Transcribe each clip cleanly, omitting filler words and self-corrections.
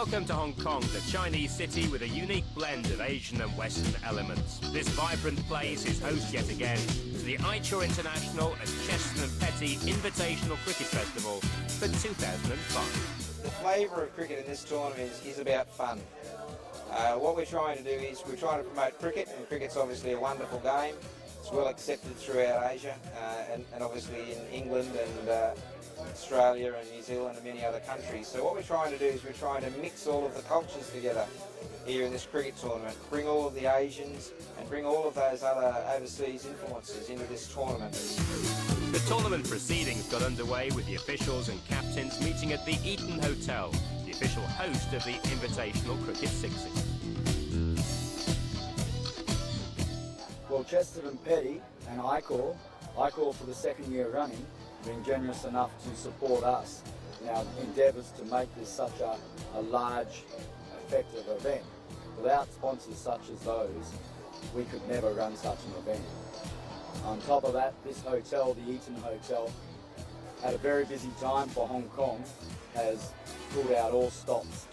Welcome to Hong Kong, the Chinese city with a unique blend of Asian and Western elements. This vibrant place is host yet again to the International and Cheston and Petty Invitational Cricket Festival for 2005. The flavour of cricket in this tournament is about fun. What we're trying to do is we're trying to promote cricket, and cricket's obviously a wonderful game. It's well accepted throughout Asia and obviously in England and Australia and New Zealand and many other countries. So what we're trying to do is we're trying to mix all of the cultures together here in this cricket tournament, bring all of the Asians and bring all of those other overseas influences into this tournament. The tournament proceedings got underway with the officials and captains meeting at the Eton Hotel, the official host of the Invitational Cricket Sixes. Well, Chester and Petty and ICOR for the second year running, have been generous enough to support us in our endeavours to make this such a large, effective event. Without sponsors such as those, we could never run such an event. On top of that, this hotel, the Eton Hotel, at a very busy time for Hong Kong, has pulled out all stops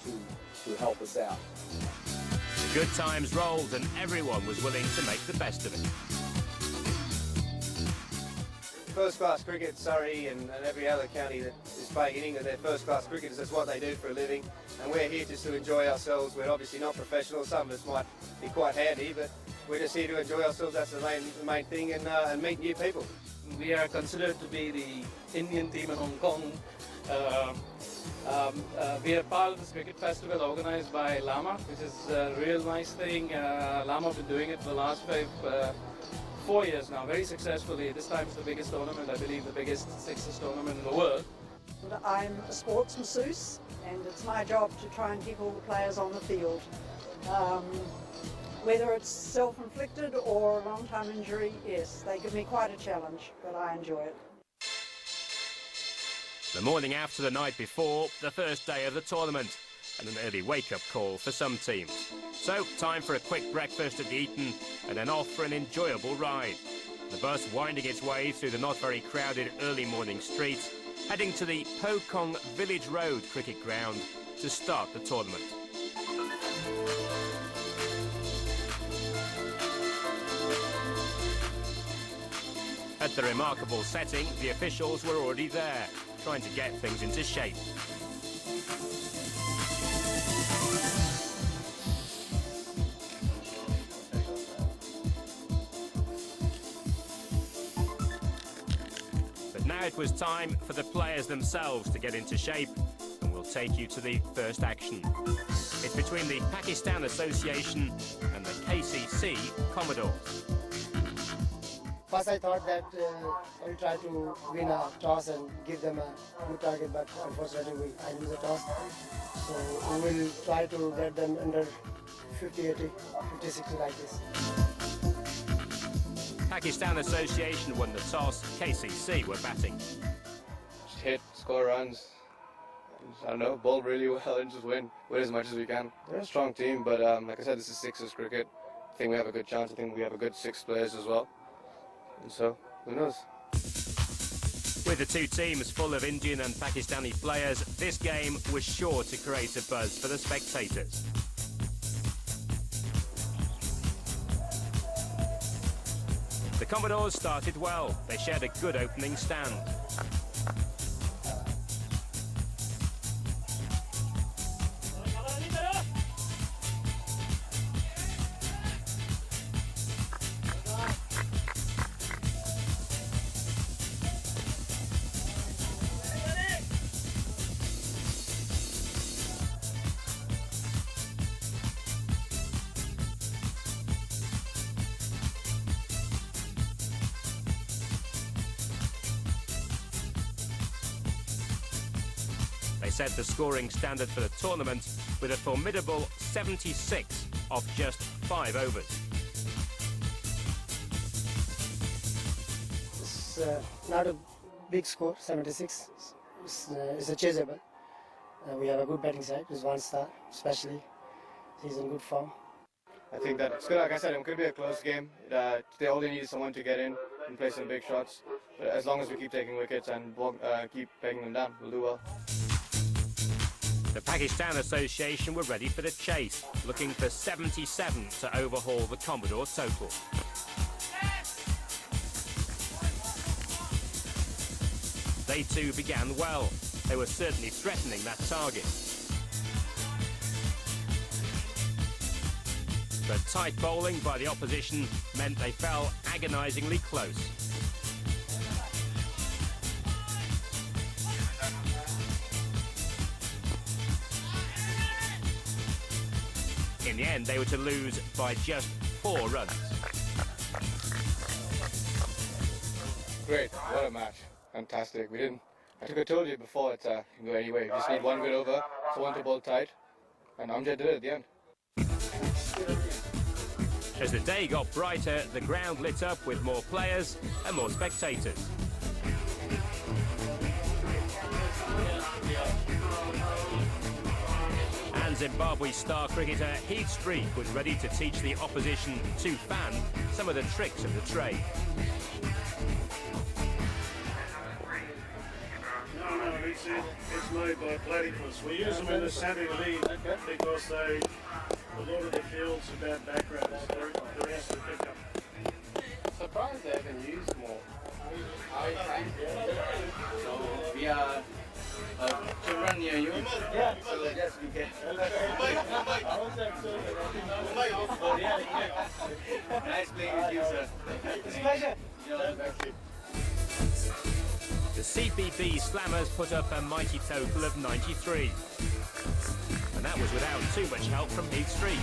to help us out. The good times rolled and everyone was willing to make the best of it. First-class cricket, Surrey and every other county that is playing in England, they're first-class cricketers. That's what they do for a living, and we're here just to enjoy ourselves. We're obviously not professionals. Some of us might be quite handy, but we're just here to enjoy ourselves. That's the main thing, and meet new people. We are considered to be the Indian team in Hong Kong. We are part of this cricket festival organized by Lama, which is a real nice thing. Lama have been doing it for the last 4 years now, very successfully. This time it's the biggest tournament, I believe the biggest sixes tournament in the world. I'm a sports masseuse, and it's my job to try and keep all the players on the field. Whether it's self-inflicted or a long-time injury, yes, they give me quite a challenge, but I enjoy it. The morning after the night before, the first day of the tournament, and an early wake-up call for some teams. So, time for a quick breakfast at Eton, and then off for an enjoyable ride. The bus winding its way through the not very crowded early morning streets, heading to the Po Kong Village Road cricket ground to start the tournament. At the remarkable setting, the officials were already there, trying to get things into shape. But now it was time for the players themselves to get into shape, and we'll take you to the first action. It's between the Pakistan Association and the KCC Commodores. First I thought that I will try to win a toss and give them a good target, but unfortunately I lose the toss. So we will try to get them under 50, 80, 50, 60 like this. Pakistan Association won the toss, KCC were batting. Just hit, score runs, and, I don't know, bowl really well and just win as much as we can. They're a strong team, but like I said, this is sixes cricket. I think we have a good chance. I think we have a good six players as well. And so, who knows? With the two teams full of Indian and Pakistani players, this game was sure to create a buzz for the spectators. The Commodores started well. They shared a good opening stand. They set the scoring standard for the tournament with a formidable 76 off just 5 overs. It's not a big score, 76. It's achievable. We have a good batting side. It's one star, especially. He's in good form. I think that it's good. Like I said, it could be a close game. They only need someone to get in and play some big shots. But as long as we keep taking wickets and keep pegging them down, we'll do well. The Pakistan Association were ready for the chase, looking for 77 to overhaul the Commodore total. They too began well. They were certainly threatening that target. But tight bowling by the opposition meant they fell agonisingly close. In the end, they were to lose by just 4 runs. Great, what a match. Fantastic. I think I told you before, it can go anywhere. You just need one good over, someone to bowl tight, and Amjad did it at the end. As the day got brighter, the ground lit up with more players and more spectators. And Zimbabwe star cricketer Heath Streak was ready to teach the opposition to fan some of the tricks of the trade. No, it's made by platypus. We use them in the Sunday league because a lot of the fields are bad backgrounds. They're asked to pick up. Surprised they haven't used more. So we are children near you. Yeah. So yes, we can. Nice playing with you, sir. It's a pleasure. Thank you. The CPB Slammers put up a mighty total of 93. And that was without too much help from Heath Streak.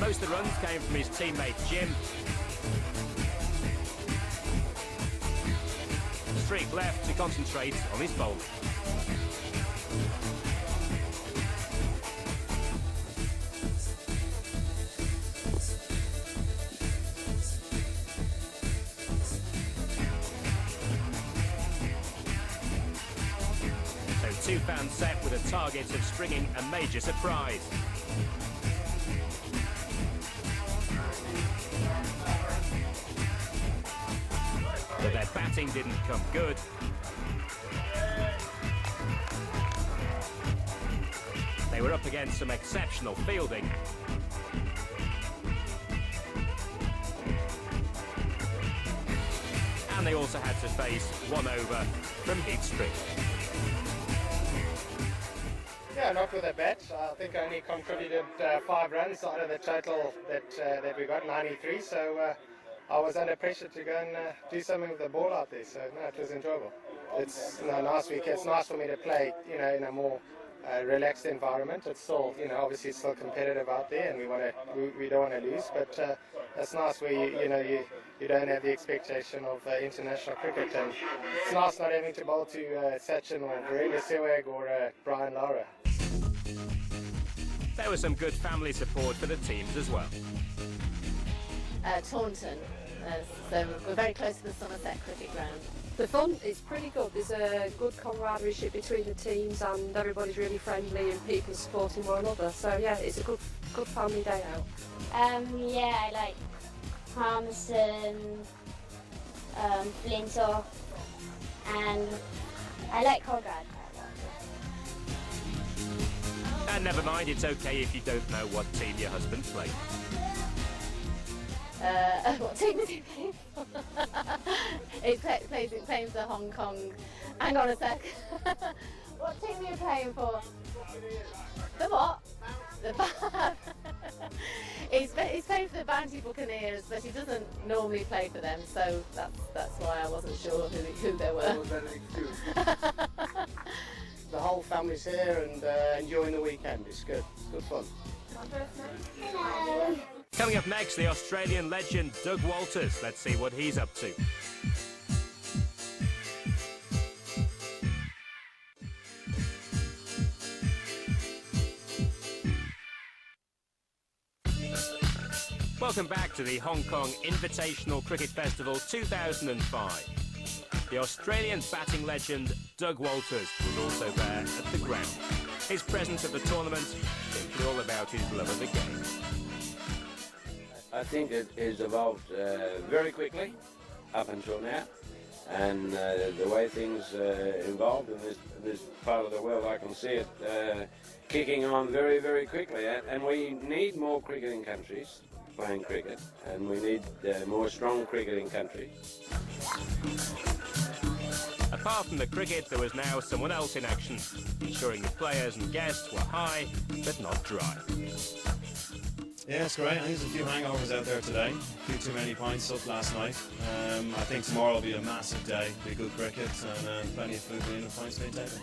Most of the runs came from his teammate Jim. Streak left to concentrate on his bowling. So 2 fans set with a target of stringing a major surprise. But their batting didn't come good. They were up against some exceptional fielding. And they also had to face 1 over from Heath Streak. Yeah, not with a bat. I think I only contributed 5 runs out of the total that we got, 93. So I was under pressure to go and do something with the ball out there. So no, it was enjoyable. It's nice week. It's nice for me to play, in a more relaxed environment. It's still, obviously it's still competitive out there, and we don't want to lose. But it's nice where you don't have the expectation of international cricket, and it's nice not having to bowl to Sachin or Virendra Sehwag or Brian Lara. There was some good family support for the teams as well. Taunton, so we're very close to the Somerset cricket ground. The fun is pretty good. There's a good camaraderie between the teams, and everybody's really friendly and people supporting one another. So yeah, it's a good family day out. Yeah, I like Palmerston, Flintoff, and I like Conrad. And never mind, it's okay if you don't know what team your husband played. What team is he playing for? He plays for Hong Kong. Hang on a sec. What team are you playing for? The what? The He's playing for the Bounty Buccaneers, but he doesn't normally play for them, so that's why I wasn't sure who they were. The whole family's here and enjoying the weekend. It's good. It's good fun. Hello. Coming up next, the Australian legend Doug Walters. Let's see what he's up to. Welcome back to the Hong Kong Invitational Cricket Festival 2005. The Australian batting legend Doug Walters was also there at the ground. His presence at the tournament simply all about his love of the game. I think it has evolved very quickly up until now, and the way things evolved in this part of the world, I can see it kicking on very, very quickly. And we need more cricketing countries playing cricket, and we need more strong cricketing countries. Apart from the cricket, there was now someone else in action, ensuring the players and guests were high but not dry. Yeah, it's great. I think there's a few hangovers out there today. A few too many pints up last night. I think tomorrow will be a massive day. Be good cricket and plenty of food and pints to the table.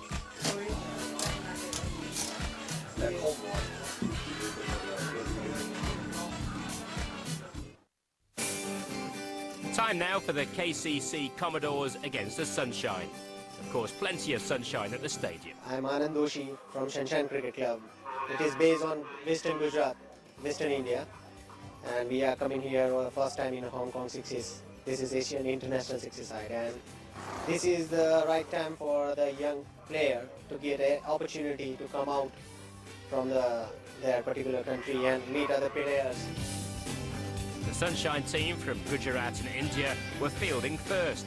Time now for the KCC Commodores against the Sunshine. Of course, plenty of sunshine at the stadium. I'm Anand Doshi from Sunshine Cricket Club. It is based on Western Gujarat, Western India, and we are coming here for the first time in Hong Kong Sixes. This is Asian International Sixes side, and this is the right time for the young player to get an opportunity to come out from their particular country and meet other players. The Sunshine team from Gujarat and India were fielding first.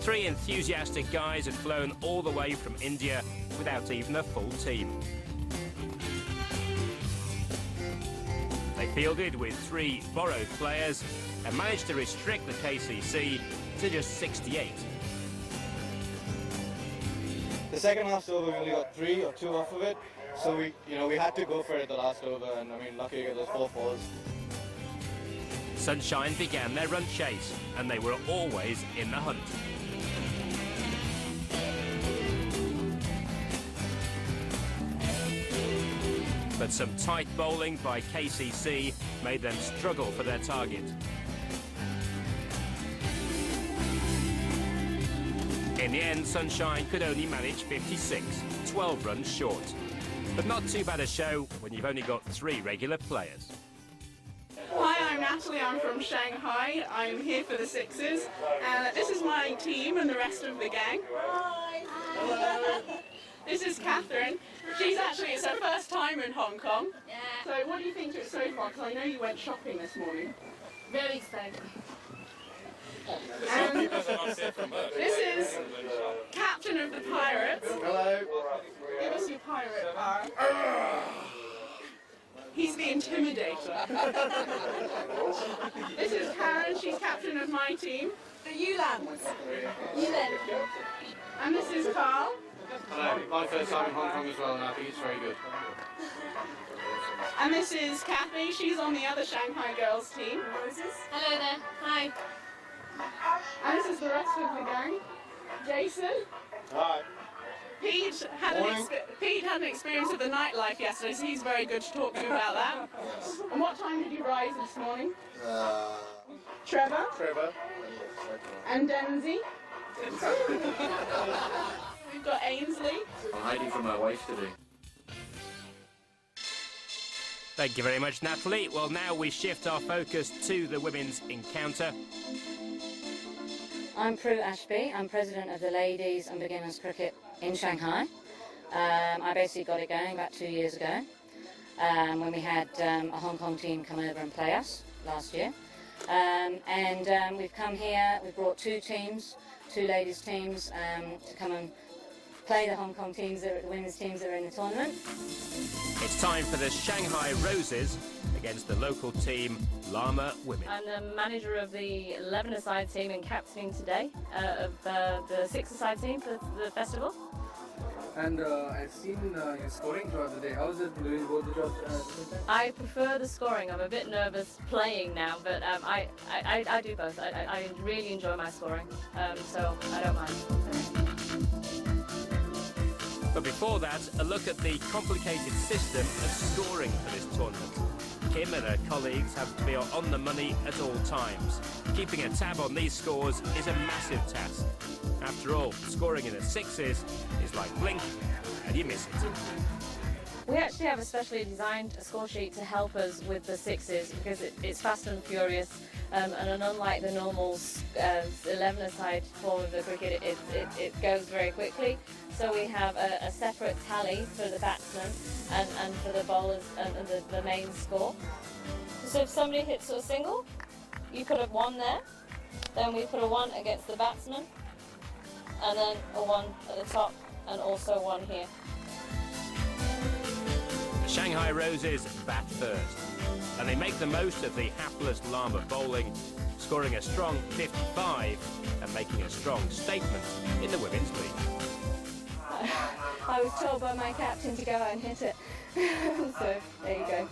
Three enthusiastic guys had flown all the way from India without even a full team. They fielded with 3 borrowed players and managed to restrict the KCC to just 68. The second last over, we only got 3 or 2 off of it, so we had to go for it the last over, and I mean, lucky to get those 4 fours. Sunshine began their run chase, and they were always in the hunt. But some tight bowling by KCC made them struggle for their target. In the end, Sunshine could only manage 56, 12 runs short. But not too bad a show when you've only got 3 regular players. Hi, I'm Natalie, I'm from Shanghai. I'm here for the Sixes. This is my team and the rest of the gang. Hi. Hello. This is Catherine. It's her first time in Hong Kong. Yeah. So what do you think to it so far? Because I know you went shopping this morning. Very exciting. And this is Captain of the Pirates. Hello. Give us your pirate. He's the intimidator. This is Karen, she's captain of my team. The Ulands. And this is Carl. Hello, my first time in Hong Kong as well, and I think it's very good. And this is Kathy, she's on the other Shanghai girls team. Hello there. Hi. And this is the rest of the gang. Jason. Hi. Pete had an experience of the nightlife yesterday, so he's very good to talk to about that. And what time did you rise this morning? Trevor. And Denzi. We've got Ainsley. I'm hiding from my wife today. Thank you very much, Natalie. Well, now we shift our focus to the women's encounter. I'm Prue Ashby. I'm president of the Ladies and Beginners Cricket in Shanghai. I basically got it going about 2 years ago when we had a Hong Kong team come over and play us last year. And we've come here, we've brought 2 teams, 2 ladies teams to come and play the Hong Kong teams, the women's teams that are in the tournament. It's time for the Shanghai Roses against the local team, Lama Women. I'm the manager of the 11-a-side team and captaining today of the 6-a-side team for the festival. And I've seen your scoring throughout the day. How is it doing both the jobs? I prefer the scoring. I'm a bit nervous playing now, but I do both. I really enjoy my scoring, so I don't mind. But before that, a look at the complicated system of scoring for this tournament. Kim and her colleagues have to be on the money at all times. Keeping a tab on these scores is a massive task. After all, scoring in the 6s is like blink and you miss it. We actually have a specially designed score sheet to help us with the sixes because it's fast and furious, and unlike the normal 11-a-side form of the cricket, it goes very quickly. So we have a separate tally for the batsmen and for the bowlers and the main score. So if somebody hits a single, you put a 1 there, then we put a 1 against the batsman, and then a 1 at the top, and also 1 here. Shanghai Roses bat first, and they make the most of the hapless Lama bowling, scoring a strong 55 and making a strong statement in the Women's League. I was told by my captain to go out and hit it, so there you go.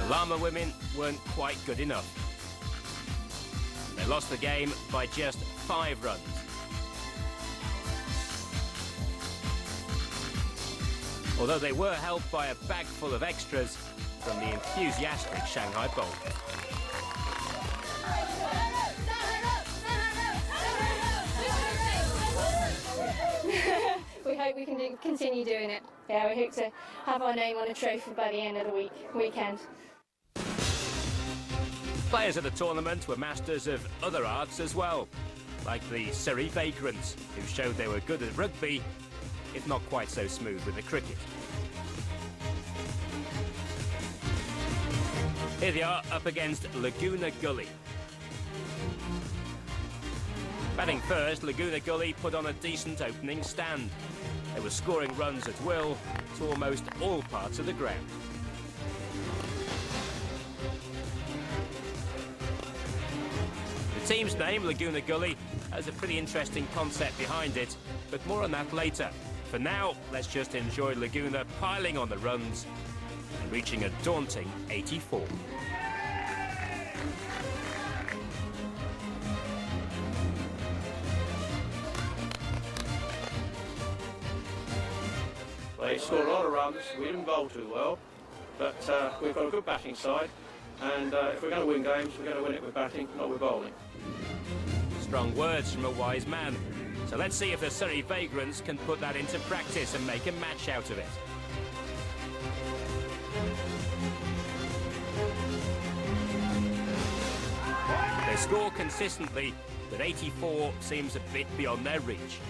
The Lama women weren't quite good enough. They lost the game by just 5 runs. Although they were helped by a bag full of extras from the enthusiastic Shanghai bowlers. We hope we can continue doing it. Yeah, we hope to have our name on a trophy by the end of the weekend. Players at the tournament were masters of other arts as well, like the Surrey Vagrants, who showed they were good at rugby, if not quite so smooth with the cricket. Here they are up against Laguna Gully. Batting first, Laguna Gully put on a decent opening stand. They were scoring runs at will to almost all parts of the ground. The team's name, Laguna Gully, has a pretty interesting concept behind it, but more on that later. For now, let's just enjoy Laguna piling on the runs and reaching a daunting 84. They scored a lot of runs. We didn't bowl too well, but we've got a good batting side, and if we're going to win games, we're going to win it with batting, not with bowling. Strong words from a wise man. So let's see if the Surrey Vagrants can put that into practice and make a match out of it. They score consistently, but 84 seems a bit beyond their reach.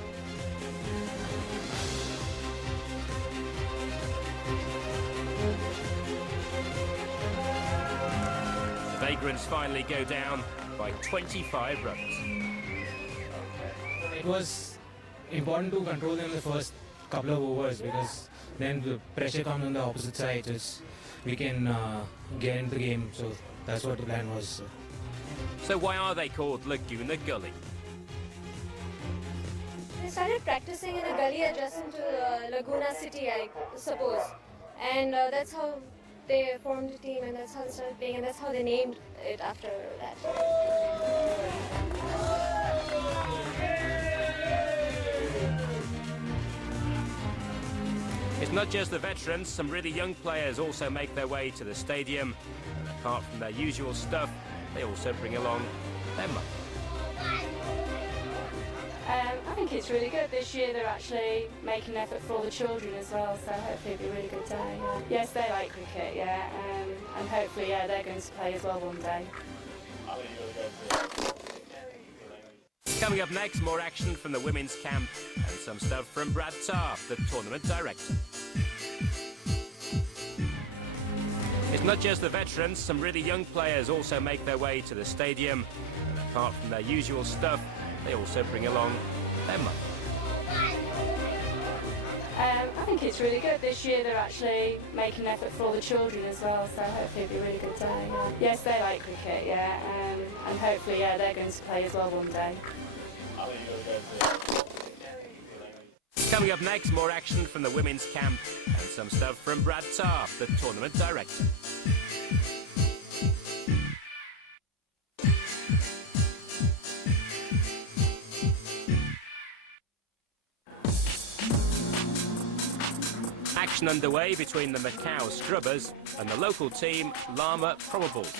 The Vagrants finally go down by 25 runs. It was important to control them in the first couple of overs because then the pressure comes on the opposite side. We can get into the game, so that's what the plan was. So why are they called Laguna Gully? They started practicing in a gully adjacent to Laguna City, I suppose. And that's how they formed a team, and that's how they started playing, and that's how they named it after that. It's not just the veterans, some really young players also make their way to the stadium. And apart from their usual stuff, they also bring along their mum. I think it's really good. This year they're actually making an effort for all the children as well, so hopefully it'll be a really good day. Yeah. Yes, they like cricket, yeah, and hopefully, yeah, they're going to play as well one day. Coming up next, more action from the women's camp and some stuff from Brad Tarr, the tournament director. It's not just the veterans, some really young players also make their way to the stadium. And apart from their usual stuff, they also bring along their mum. I think it's really good. This year they're actually making an effort for all the children as well, so hopefully it'll be a really good day. Yeah. Yes, they like cricket, yeah, and hopefully, yeah, they're going to play as well one day. Coming up next, more action from the women's camp and some stuff from Brad Tarr, the tournament director. Action underway between the Macau Scrubbers and the local team Lama Probables.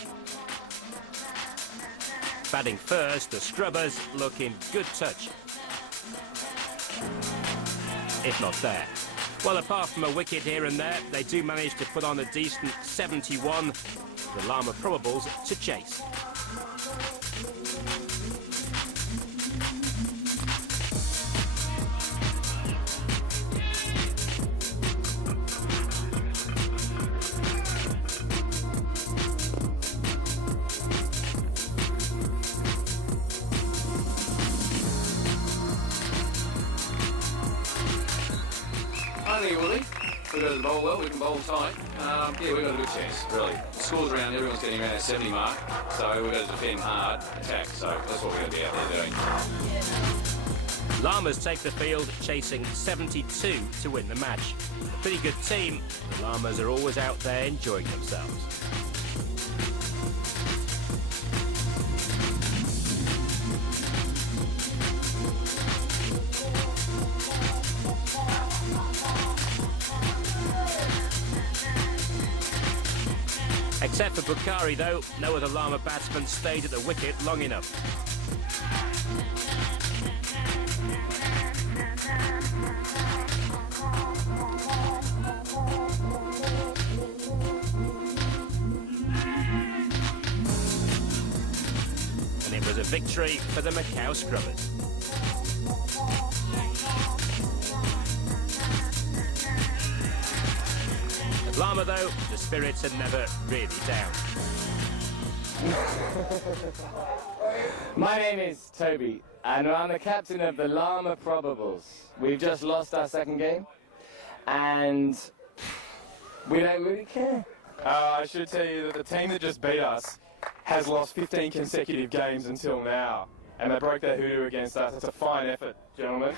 Batting first, the Scrubbers look in good touch. if not there. Well, apart from a wicket here and there, they do manage to put on a decent 71. The Lama Probables to chase. I think it will be. We've got to bowl well, we can bowl tight. Yeah, we've got a good chance, really. Scores around, everyone's getting around that 70 mark, so we've got to defend hard, attack, so that's what we're going to be out there doing. Llamas take the field, chasing 72 to win the match. A pretty good team. The Llamas are always out there enjoying themselves. Except for Bukhari, though, no other Lama batsman stayed at the wicket long enough. And it was a victory for the Macau Scrubbers. At Lama, though, the spirits are never really down. My name is Toby, and I'm the captain of the Lama Probables. We've just lost our second game, and we don't really care. I should tell you that the team that just beat us has lost 15 consecutive games until now, and they broke their hoodoo against us. It's a fine effort, gentlemen.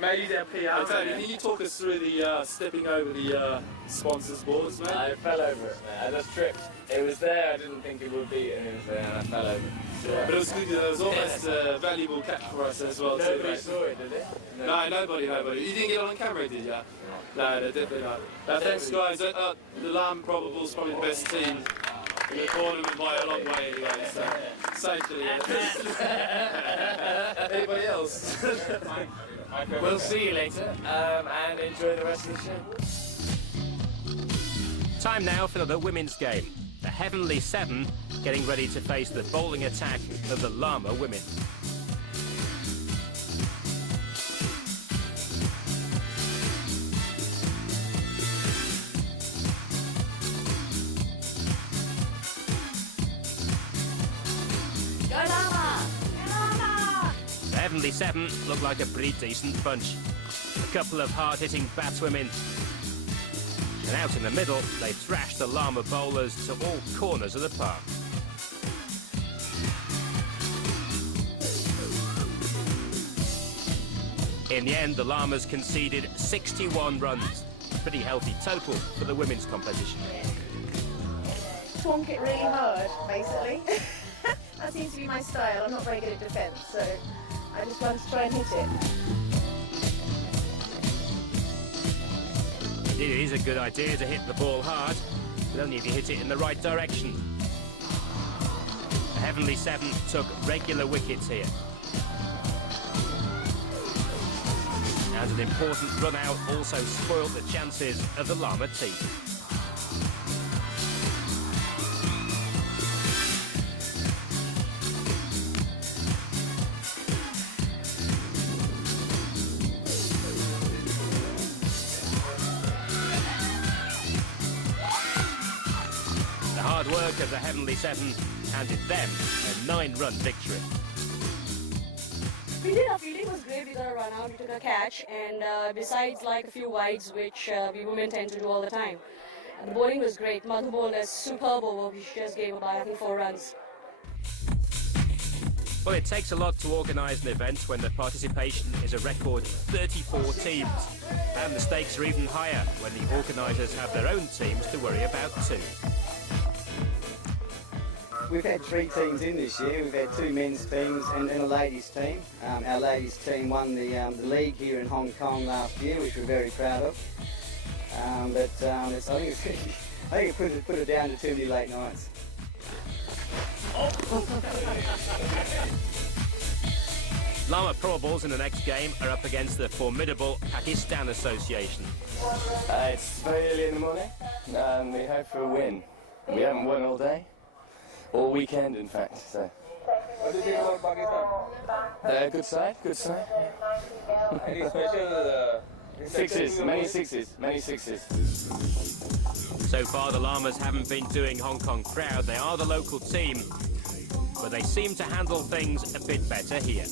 Mate, he's our PR. Tony, can you talk us through the stepping over the sponsors boards, mate? I fell over it, man. I just tripped. It was there, I didn't think it would be, and it was there, and I fell over it. Yeah. But it was good, it was almost a valuable catch for us as well. Nobody saw it, did it? No, nobody. You didn't get it on camera, did you? No, definitely not. Thanks, guys. The Lama Probables probably the best team in the tournament by a long way anyway, so safely. Anybody else? We'll see you later, and enjoy the rest of the show. Time now for the women's game. The Heavenly Seven getting ready to face the bowling attack of the Lama women. Go Lama! Go Lama! The Heavenly Seven look like a pretty decent bunch. A couple of hard-hitting batswomen. And out in the middle, they thrashed the Lama bowlers to all corners of the park. In the end, the Lamas conceded 61 runs. A pretty healthy total for the women's competition. Twonk it really hard, basically. That seems to be my style. I'm not very good at defence, so I just want to try and hit it. It is a good idea to hit the ball hard, but only if you hit it in the right direction. The Heavenly Seven took regular wickets here. And an important run out also spoiled the chances of the Lama team. Hard work of the Heavenly Seven handed them a 9-run victory. Our fielding was great. We got a run out, we took a catch, and besides like a few wides, which we women tend to do all the time. The bowling was great. Mother bowled a superb over. She just gave about, I think, 4 runs. Well, it takes a lot to organise an event when the participation is a record 34 teams. And the stakes are even higher when the organisers have their own teams to worry about too. We've had 3 teams in this year. We've had 2 men's teams and a ladies team. Our ladies team won the league here in Hong Kong last year, which we're very proud of. I think it put it down to too many late nights. Lama Probables in the next game are up against the formidable Pakistan Association. It's very early in the morning, and we hope for a win. We haven't won all day, all weekend in fact, so. What do you think about Pakistan? They're a good side, good side. Any special Sixes, many sixes, many sixes. So far, the Llamas haven't been doing Hong Kong proud. They are the local team, but they seem to handle things a bit better here.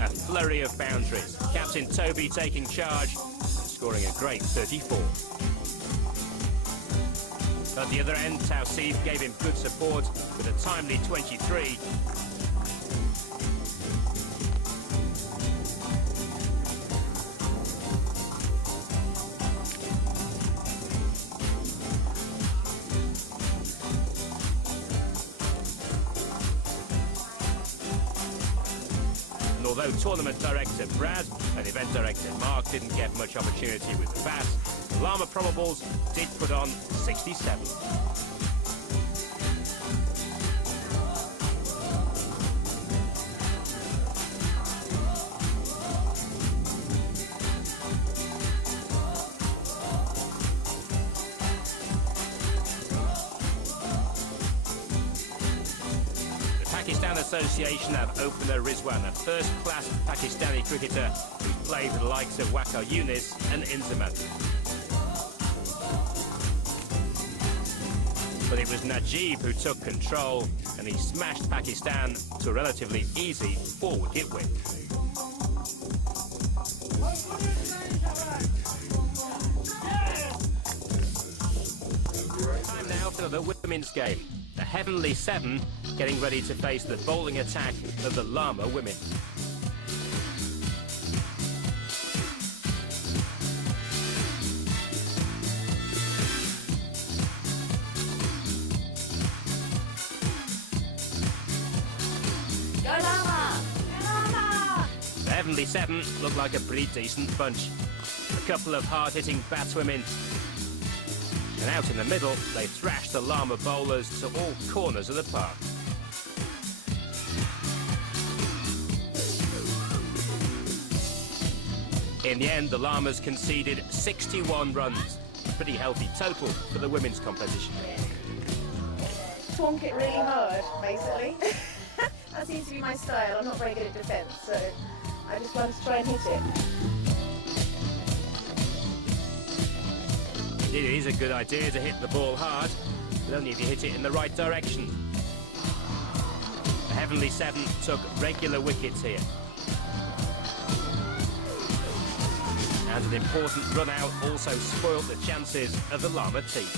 A flurry of boundaries. Captain Toby taking charge, scoring a great 34. At the other end, Tausif gave him good support with a timely 23. Although tournament director Brad and event director Mark didn't get much opportunity with the bat, the Lama Probables did put on 67. Pakistan Association have opener Rizwan, a first-class Pakistani cricketer who's played with the likes of Waqar Younis and Inzamam. But it was Najib who took control, and he smashed Pakistan to a relatively easy 4-wicket win. Time now for the women's game. The Heavenly Seven getting ready to face the bowling attack of the Lama women. Go Lama! Go Lama! The Heavenly Seven look like a pretty decent bunch. A couple of hard-hitting batswomen. And out in the middle, they thrashed the Lama bowlers to all corners of the park. In the end, the Llamas conceded 61 runs. Pretty healthy total for the women's competition. Twonk it really hard, basically. That seems to be my style. I'm not very good at defence, so I just want to try and hit it. It is a good idea to hit the ball hard, but only if you hit it in the right direction. The Heavenly Seven took regular wickets here. And an important run-out also spoilt the chances of the Lama team.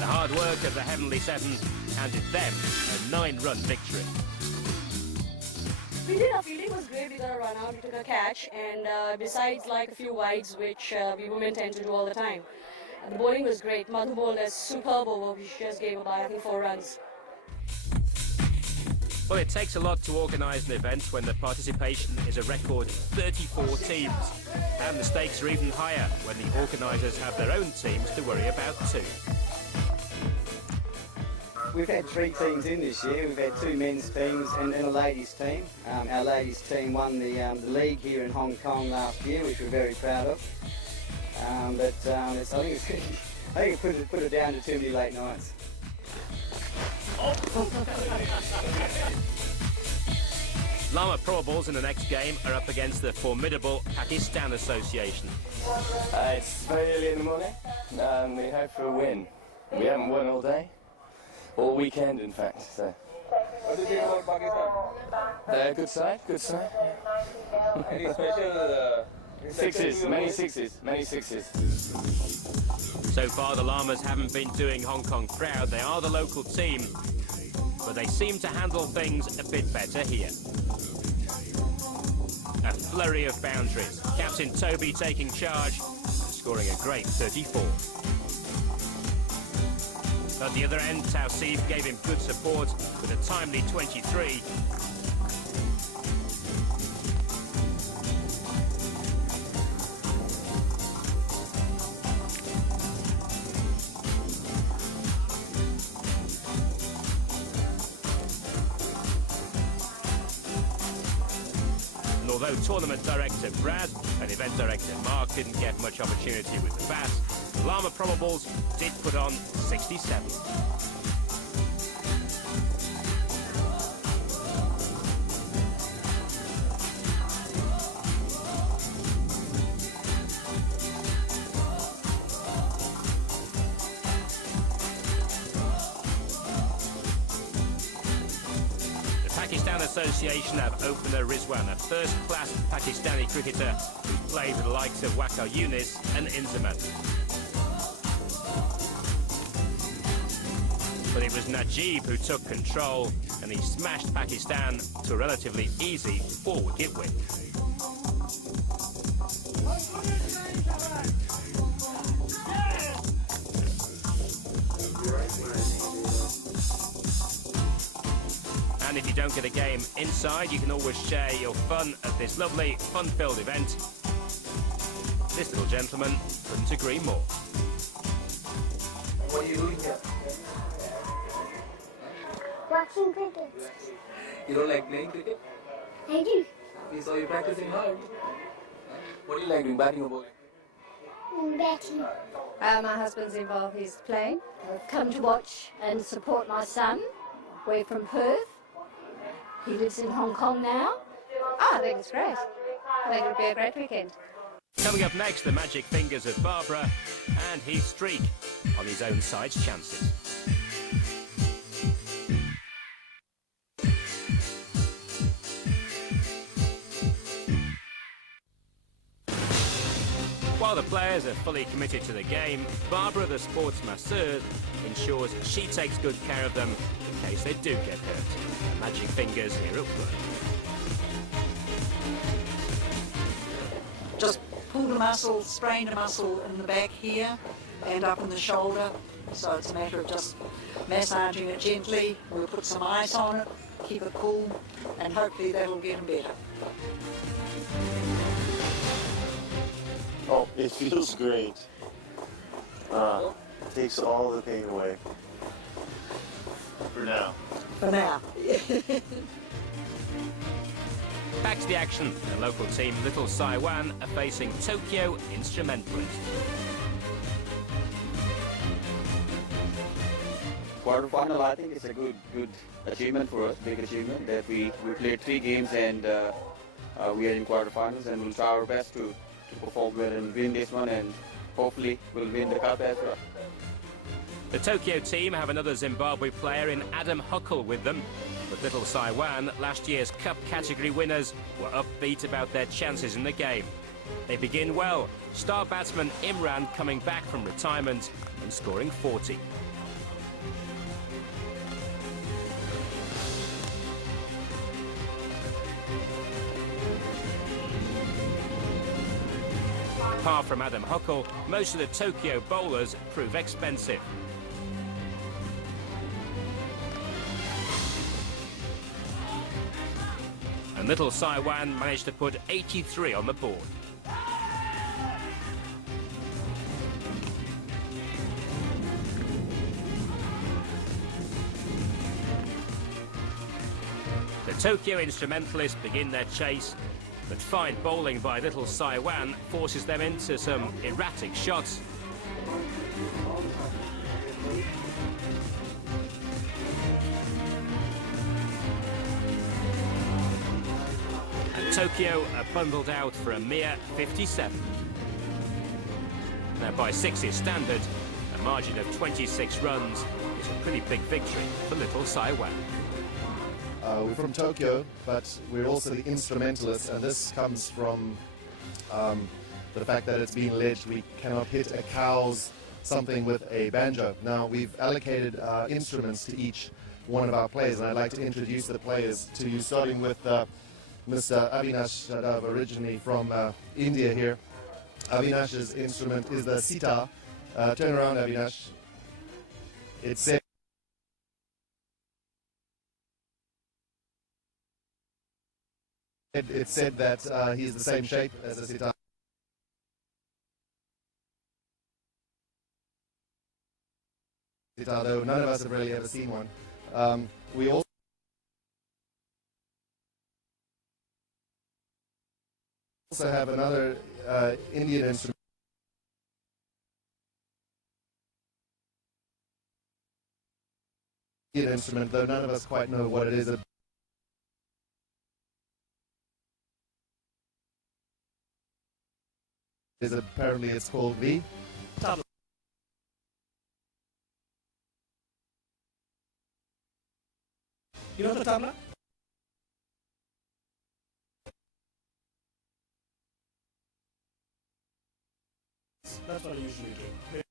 The hard work of the Heavenly Seven handed them a 9-run victory. Our fielding was great. We got a run out, we took a catch, and besides like a few wides, which we women tend to do all the time. The bowling was great. Madhu bowled a superb over, which just gave about, I think, 4 runs. Well, it takes a lot to organise an event when the participation is a record 34 teams. And the stakes are even higher when the organisers have their own teams to worry about too. We've had 3 teams in this year. We've had 2 men's teams and a ladies team. Our ladies team won the league here in Hong Kong last year, which we're very proud of. I think it put it down to too many late nights. Lama Probables in the next game are up against the formidable Pakistan Association. It's very early in the morning, and we hope for a win. We haven't won all day. All weekend, in fact. So. What do you think about Pakistan? They're a good side, good side. Any special sixes, many sixes, many sixes. So far, the Llamas haven't been doing Hong Kong proud. They are the local team, but they seem to handle things a bit better here. A flurry of boundaries. Captain Toby taking charge, scoring a great 34. At the other end, Tausif gave him good support with a timely 23. And although tournament director Brad and event director Mark didn't get much opportunity with the bat, the Lama Probables did put on 67. Pakistan Association have opener Rizwan, a first-class Pakistani cricketer who played with the likes of Waqar Younis and Inzamam. But it was Najib who took control, and he smashed Pakistan to a relatively easy 4-wicket win. And if you don't get a game inside, you can always share your fun at this lovely, fun-filled event. This little gentleman couldn't agree more. What are you doing here? Watching cricket. You don't like playing cricket? I do. We saw you practicing hard. What do you like doing, batting or bowling? Batting. My husband's involved, he's playing. I've come to watch and support my son. We're from Perth. He lives in Hong Kong now. I think it's great. I think it'll be a great weekend. Coming up next, the magic fingers of Barbara and his streak on his own side's chances. While the players are fully committed to the game, Barbara, the sports masseur, ensures she takes good care of them in case they do get hurt. The magic fingers here at work. Just pulled a muscle, sprained a muscle in the back here and up in the shoulder. So it's a matter of just massaging it gently. We'll put some ice on it, keep it cool, and hopefully that'll get him better. Oh, it feels great. Takes all the pain away. For now. For now. Back to the action. The local team, Little Saiwan, are facing Tokyo Instrumentalists. Quarterfinal, I think it's a good achievement for us, big achievement that we played 3 games and we are in quarterfinals, and we'll try our best to perform well and win this one, and hopefully we'll win the cup as well. The Tokyo team have another Zimbabwe player in Adam Huckle with them. But Little Saiwan, last year's Cup category winners, were upbeat about their chances in the game. They begin well, star batsman Imran coming back from retirement and scoring 40. Apart from Adam Huckle, most of the Tokyo bowlers prove expensive. And Little Saiwan managed to put 83 on the board. The Tokyo Instrumentalists begin their chase, but fine bowling by Little Saiwan forces them into some erratic shots. And Tokyo are bundled out for a mere 57. Now, by Six's standard, a margin of 26 runs is a pretty big victory for Little Saiwan. We're from Tokyo, but we're also the instrumentalists, and this comes from the fact that it's been alleged we cannot hit a cow's something with a banjo. Now, we've allocated instruments to each one of our players, and I'd like to introduce the players to you, starting with Mr. Avinash Yadav, originally from India here. Avinash's instrument is the sitar. Turn around, Avinash. It said that he's the same shape as a sitar. Though none of us have really ever seen one. We also have another Indian instrument, though none of us quite know what it is. Apparently it's called V. You know the tabla? That's what I usually do.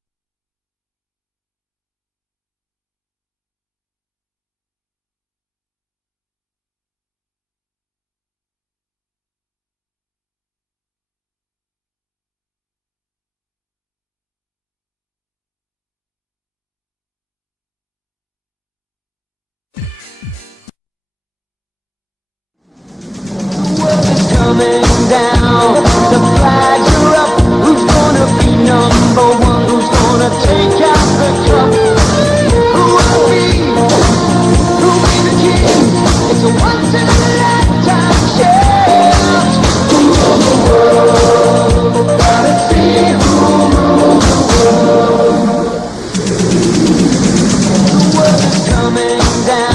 Coming down, the flags are up. Who's gonna be number one? Who's gonna take out the cup? Who will be? Who'll be the king? It's a once in a lifetime chance to rule the world. Gotta see who rules the world. The world is coming down.